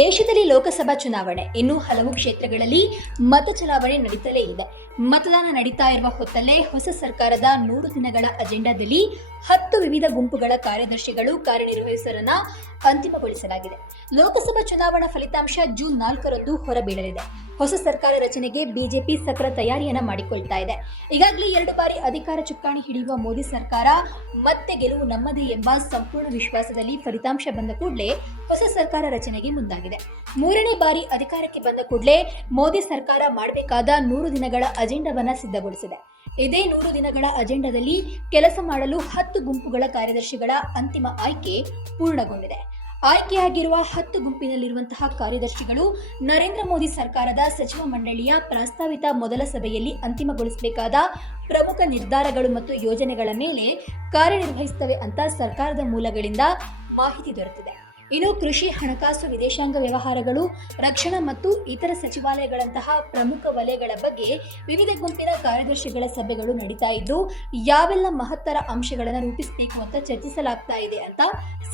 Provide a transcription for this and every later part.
ದೇಶದಲ್ಲಿ ಲೋಕಸಭಾ ಚುನಾವಣೆ ಇನ್ನು ಹಲವು ಕ್ಷೇತ್ರಗಳಲ್ಲಿ ಮತ ಚಲಾವಣೆ ನಡೀತಲೇ ಇದೆ. ಮತದಾನ ನಡೀತಾ ಇರುವ ಹೊತ್ತಲ್ಲೇ ಹೊಸ ಸರ್ಕಾರದ 100 ದಿನಗಳ ಅಜೆಂಡಾದಲ್ಲಿ 10 ವಿವಿಧ ಗುಂಪುಗಳ ಕಾರ್ಯದರ್ಶಿಗಳು ಕಾರ್ಯನಿರ್ವಹಿಸರನ್ನ ಅಂತಿಮಗೊಳಿಸಲಾಗಿದೆ. ಲೋಕಸಭಾ ಚುನಾವಣಾ ಫಲಿತಾಂಶ ಜೂನ್ 4ರಂದು ಹೊರಬೀಳಲಿದೆ. ಹೊಸ ಸರ್ಕಾರ ರಚನೆಗೆ ಬಿಜೆಪಿ ಸಕಲ ತಯಾರಿಯನ್ನ ಮಾಡಿಕೊಳ್ತಾ ಇದೆ. ಈಗಾಗಲೇ 2 ಬಾರಿ ಅಧಿಕಾರ ಚುಕ್ಕಾಣಿ ಹಿಡಿಯುವ ಮೋದಿ ಸರ್ಕಾರ ಮತ್ತೆ ಗೆಲುವು ನಮ್ಮದೇ ಎಂಬ ಸಂಪೂರ್ಣ ವಿಶ್ವಾಸದಲ್ಲಿ ಫಲಿತಾಂಶ ಬಂದ ಕೂಡಲೇ ಹೊಸ ಸರ್ಕಾರ ರಚನೆಗೆ ಮುಂದಾಗಿದೆ. 3ನೇ ಬಾರಿ ಅಧಿಕಾರಕ್ಕೆ ಬಂದ ಕೂಡಲೇ ಮೋದಿ ಸರ್ಕಾರ ಮಾಡಬೇಕಾದ 100 ದಿನಗಳ ಅಜೆಂಡಾವನ್ನ ಸಿದ್ಧಗೊಳಿಸಿದೆ. ಇದೇ 100 ದಿನಗಳ ಅಜೆಂಡಾದಲ್ಲಿ ಕೆಲಸ ಮಾಡಲು 10 ಗುಂಪುಗಳ ಕಾರ್ಯದರ್ಶಿಗಳ ಅಂತಿಮ ಆಯ್ಕೆ ಪೂರ್ಣಗೊಂಡಿದೆ. ಆಯ್ಕೆಯಾಗಿರುವ 10 ಗುಂಪಿನಲ್ಲಿರುವಂತಹ ಕಾರ್ಯದರ್ಶಿಗಳು ನರೇಂದ್ರ ಮೋದಿ ಸರ್ಕಾರದ ಸಚಿವ ಮಂಡಳಿಯ ಪ್ರಸ್ತಾವಿತ ಮೊದಲ ಸಭೆಯಲ್ಲಿ ಅಂತಿಮಗೊಳಿಸಬೇಕಾದ ಪ್ರಮುಖ ನಿರ್ಧಾರಗಳು ಮತ್ತು ಯೋಜನೆಗಳ ಮೇಲೆ ಕಾರ್ಯನಿರ್ವಹಿಸುತ್ತವೆ ಅಂತ ಸರ್ಕಾರದ ಮೂಲಗಳಿಂದ ಮಾಹಿತಿ ದೊರೆತಿದೆ. ಇನ್ನು ಕೃಷಿ, ಹಣಕಾಸು, ವಿದೇಶಾಂಗ ವ್ಯವಹಾರಗಳು, ರಕ್ಷಣಾ ಮತ್ತು ಇತರ ಸಚಿವಾಲಯಗಳಂತಹ ಪ್ರಮುಖ ವಲಯಗಳ ಬಗ್ಗೆ ವಿವಿಧ ಗುಂಪಿನ ಕಾರ್ಯದರ್ಶಿಗಳ ಸಭೆಗಳು ನಡೀತಾ ಇದ್ದು ಯಾವೆಲ್ಲ ಮಹತ್ತರ ಅಂಶಗಳನ್ನು ರೂಪಿಸಬೇಕು ಅಂತ ಚರ್ಚಿಸಲಾಗ್ತಾ ಇದೆ ಅಂತ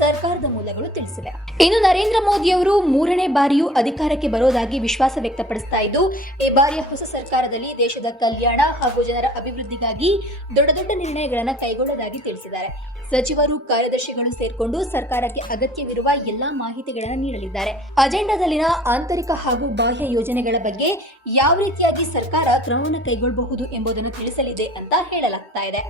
ಸರ್ಕಾರದ ಮೂಲಗಳು ತಿಳಿಸಿವೆ. ಇನ್ನು ನರೇಂದ್ರ ಮೋದಿ ಅವರು 3ನೇ ಬಾರಿಯೂ ಅಧಿಕಾರಕ್ಕೆ ಬರೋದಾಗಿ ವಿಶ್ವಾಸ ವ್ಯಕ್ತಪಡಿಸ್ತಾ ಇದ್ದು ಈ ಬಾರಿಯ ಹೊಸ ಸರ್ಕಾರದಲ್ಲಿ ದೇಶದ ಕಲ್ಯಾಣ ಹಾಗೂ ಜನರ ಅಭಿವೃದ್ಧಿಗಾಗಿ ದೊಡ್ಡ ದೊಡ್ಡ ನಿರ್ಣಯಗಳನ್ನು ಕೈಗೊಳ್ಳೋದಾಗಿ ತಿಳಿಸಿದ್ದಾರೆ. ಸಚಿವರು, ಕಾರ್ಯದರ್ಶಿಗಳು ಸೇರ್ಕೊಂಡು ಸರ್ಕಾರಕ್ಕೆ ಅಗತ್ಯವಿರುವ ಎಲ್ಲಾ ಮಾಹಿತಿಗಳನ್ನು ನೀಡಲಿದ್ದಾರೆ. ಅಜೆಂಡಾದಲ್ಲಿನ ಆಂತರಿಕ ಹಾಗೂ ಬಾಹ್ಯ ಯೋಜನೆಗಳ ಬಗ್ಗೆ ಯಾವ ರೀತಿಯಾಗಿ ಸರ್ಕಾರ ಕ್ರಮವನ್ನು ಕೈಗೊಳ್ಳಬಹುದು ಎಂಬುದನ್ನು ತಿಳಿಸಲಿದೆ ಅಂತ ಹೇಳಲಾಗ್ತಾ ಇದೆ.